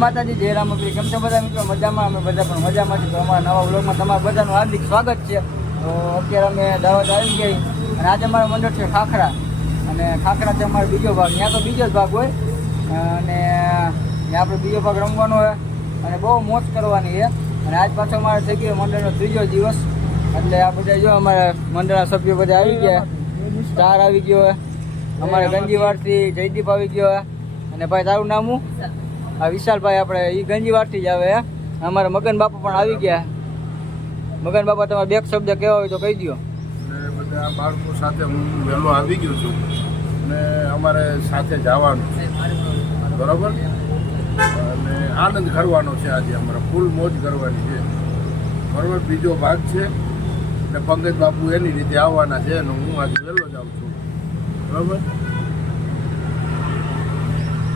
માતાજી, જય રામકૃષ્ણ. કેમ છો બધા મિત્રો? મજામાં? અમે બધા પણ મજામાં છીએ. તો અમારા નવા વ્લોગમાં તમારા બધાનું હાર્દિક સ્વાગત છે. તો અત્યારે અમે દાવત આવી ગઈ અને આજે અમારો મંડળ છે ખાખરા, અને ખાખરા છે અમારો બીજો ભાગ. ત્યાં તો બીજો જ ભાગ હોય અને ત્યાં આપણે બીજો ભાગ રમવાનો હોય અને બહુ મોજ કરવાની છે. અને આજ પાછો અમારે થઈ ગયો મંડળનો ત્રીજો દિવસ, એટલે આ બધા જો અમારા મંડળના સભ્યો બધા આવી ગયા. સ્ટાર આવી ગયો હોય, અમારે ગંજીવાડથી જયદીપ આવી ગયો હોય, અને ભાઈ તારું નામ હું? આ વિશાલભાઈ, આપણે એ ગંજીવાડથી જ આવે. અમારા મગન બાપા પણ આવી ગયા. મગન બાપા તમારે બે શબ્દ કહેવા હોય તો કહી દો. બધા બાળકો સાથે હું વહેલો આવી ગયો છું અને અમારે સાથે જવાનું છે, બરાબર. અને આનંદ કરવાનો છે આજે, અમારે ફૂલ મોજ કરવાની છે, બરાબર. બીજો ભાગ છે અને પંકજ બાપુ એની રીતે આવવાના છે અને હું આજે વહેલો જ આવું છું, બરાબર.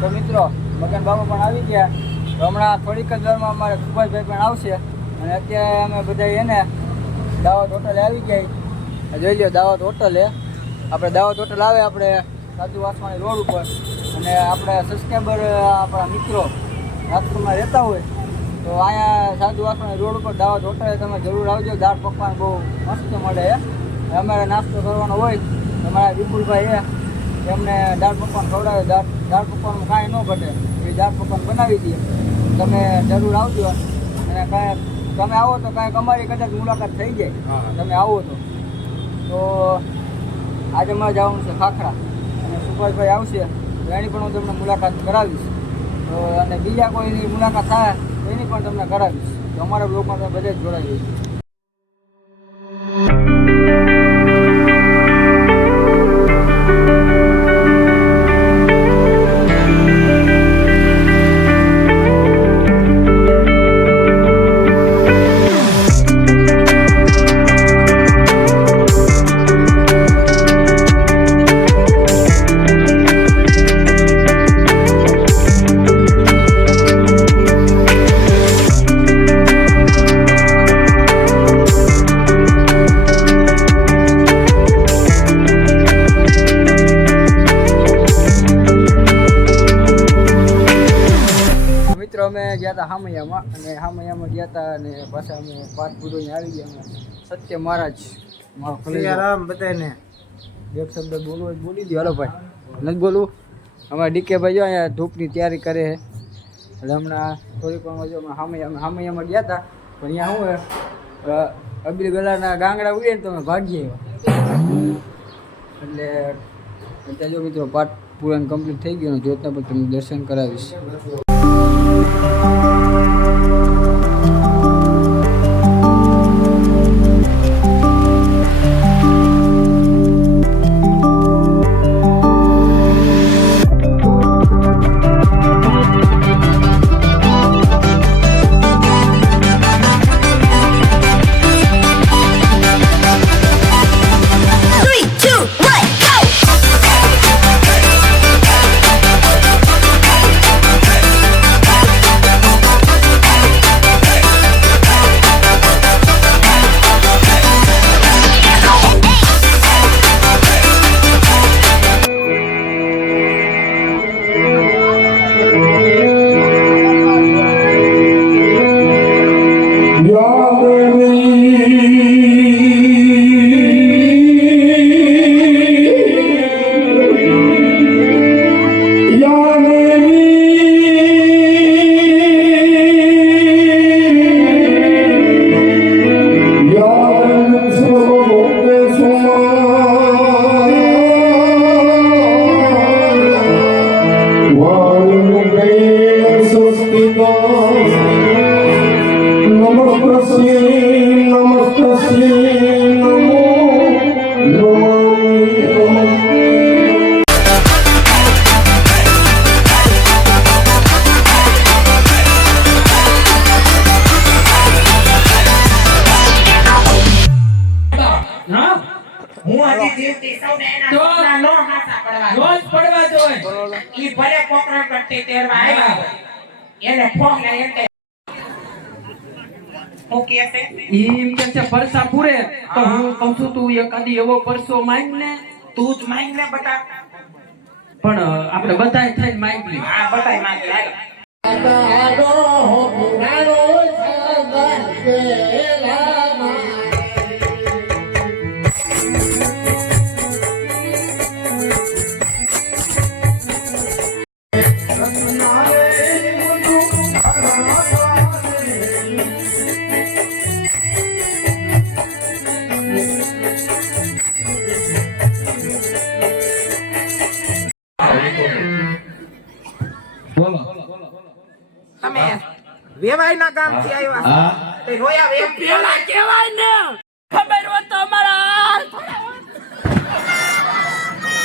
તો મિત્રો મગન બાપા પણ આવી ગયા. તો હમણાં થોડીક જ વારમાં અમારે સુભાષભાઈ પણ આવશે. અને અત્યારે અમે બધા એને દાવત હોટલે આવી ગયા. જોઈ લો દાવત હોટલે. આપણે દાવત હોટલ આવે આપણે સાધુ વાસવાણી રોડ ઉપર, અને આપણે સબસ્ક્રાઈબર આપણા મિત્રો રાજકોટમાં રહેતા હોય તો અહીંયા સાધુ વાસવાણી રોડ ઉપર દાવત હોટલે તમે જરૂર આવજો. દાળ પકવાન બહુ મસ્ત મળે છે. અમારે નાસ્તો કરવાનો હોય તો અમારા વિપુલભાઈ એમને દાળ પકવાન ખવડાવે. દાળ પકવાનું કાંઈ ન ઘટે, એ દાળ પકવાન બનાવી દઈએ. તમે જરૂર આવજો. અને કાંઈ તમે આવો તો કાંઈક અમારી કદાચ મુલાકાત થઈ જાય, તમે આવો તો આજે અમારે જવાનું છે ખાખરા, અને સુભાષભાઈ આવશે તો એની પણ હું તમને મુલાકાત કરાવીશ. તો અને બીજા કોઈની મુલાકાત થાય તો એની પણ તમને કરાવીશ. તો અમારા બ્લોગમાં તમે બધે જ જોડાઈ જઈશ. અમે ગયા હતા હામૈયામાં, અને હામૈયામાં ગયા હતા અને પાછા અમે પાઠ પૂરો આવી ગયા. અમે સત્ય મહારાજ મારો ખલીરામ બધાને એક શબ્દ બોલવો જ બોલી દો. હાલો ભાઈ, નથી બોલવું? અમારા ડીકે ભાઈ જો અહીંયા ધૂપની તૈયારી કરે છે. એટલે હમણાં થોડીક વારમાં જો હામૈયામાં ગયા હતા, પણ અહીંયા શું અબીલ ગલાના ગાંગડા ઉડે ને તો અમે ભાગીએ. એટલે અત્યારે જો મિત્રો પાઠ પૂરણ કમ્પ્લીટ થઈ ગયો. જોતના પર તમને દર્શન કરાવીશ. પરસા પૂરે તો હું કહું છું તું એકાદી એવો પરસો માંગ ને. તું જ માંગ ને બટા. પણ આપણે બધાય થઈને માંગી. હા બધાય માંગી. તારો પુરાણો સગન પેલામાં તમે વેવાઈના ગામથી આવ્યા છો તે રોયા વેમ પેલા કહેવાય ને ખબર હોત તો અમારા હાલ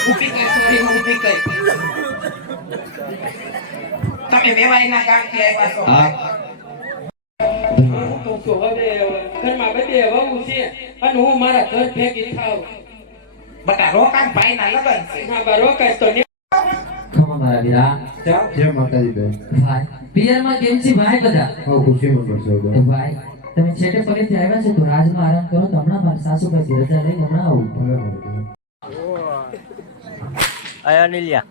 ઊભી કર સોરી ઊભી કર તમે વેવાઈના ગામથી આવ્યા છો હું તો હવે ઘરમાં બધે વહુ છે અને હું મારા ઘર ભેગી થાવ બટા રોકાણ ભાઈના લગન છે ના બા રોકાય તો મારા વીરા જય માતાજી બેન ભાઈ પિયરમાં કેમ છે ભાઈ બધા હું ખુશીમાં પડશે તો ભાઈ તમે છેટે પગેથી આવ્યા છો તો રાજમાં આરામ કરો તો હમણાં મારા સાસુ પાસે રજા લઈને હમણાં આવું આયા નીલિયા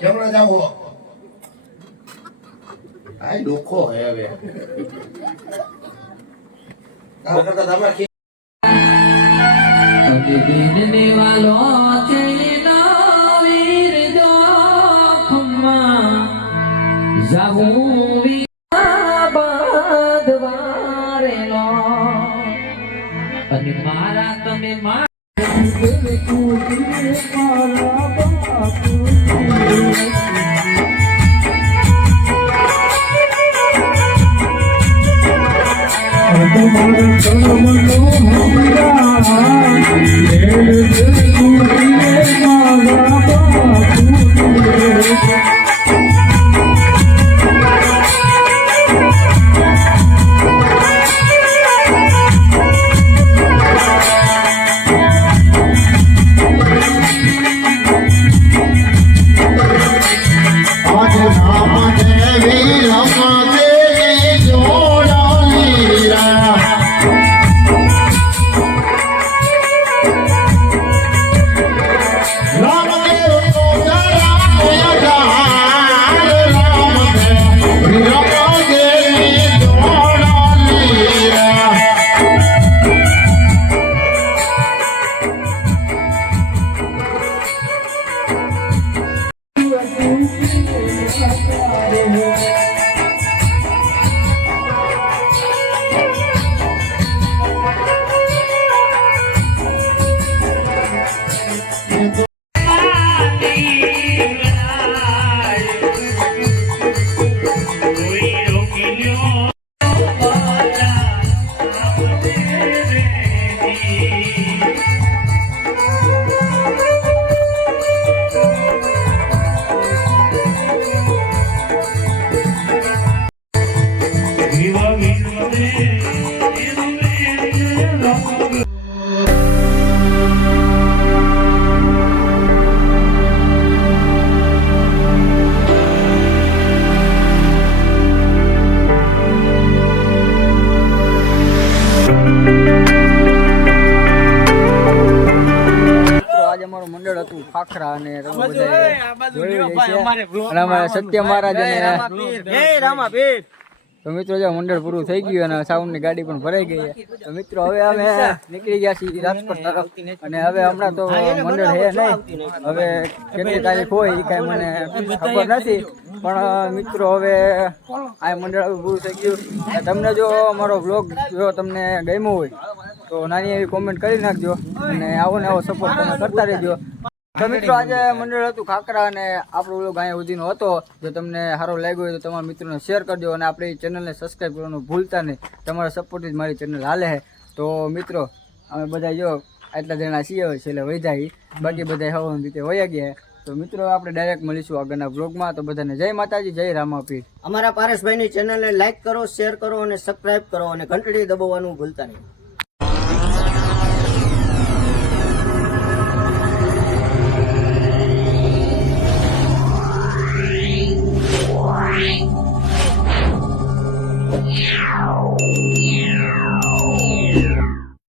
જમણા જાવ આ ડોખો હે હવે કાલ કરતા તમારે દેને વાલો ચેનો વીર જોખમાં જાવું બાદવારેલો અને મારા તમે ખાખરા અને તમે બધા જોયું છે અને અમારે સત્ય મહારાજ અને તો મિત્રો જે મંડળ પૂરું થઈ ગયું અને સાઉન્ડ ની ગાડી પણ ભરાઈ ગઈ છે તો મિત્રો હવે અમે નીકળી ગયા છીએ રાજકોટ તરફ અને હવે હમણાં તો મંડળ હે નહીં હવે કેટલી તારીખ હોય એ કાંઈ મને ખબર નથી પણ મિત્રો હવે આ મંડળ હવે પૂરું થઈ ગયું તમને જો અમારો વ્લોગ જો તમને ગમ્યો હોય તો નાની એવી કોમેન્ટ કરી નાખજો અને આવો ને આવો સપોર્ટ તમે કરતા રહેજો તો મિત્રો આજે મંડળ હતું ખાખરા અને આપણો વ્લોગ અહીંયા સુધીનો હતો જો તમને સારો લાગ્યો હોય તો તમારા મિત્રોને શેર કરજો અને આપણી ચેનલને સબસ્ક્રાઈબ કરવાનું ભૂલતા નહીં તમારા સપોર્ટથી જ મારી ચેનલ હાલે છે તો મિત્રો અમે બધા જો આટલા જણા છીએ છેલ્લે વૈધાઈ બાકી બધા હવાની રીતે વયા ગયા તો મિત્રો આપણે ડાયરેક્ટ મળીશું આગળના વ્લોગમાં તો બધાને જય માતાજી જય રામાપીર અમારા પારેશભાઈની ચેનલને લાઈક કરો શેર કરો અને સબસ્ક્રાઇબ કરો અને ઘંટડી દબાવવાનું ભૂલતા નહીં.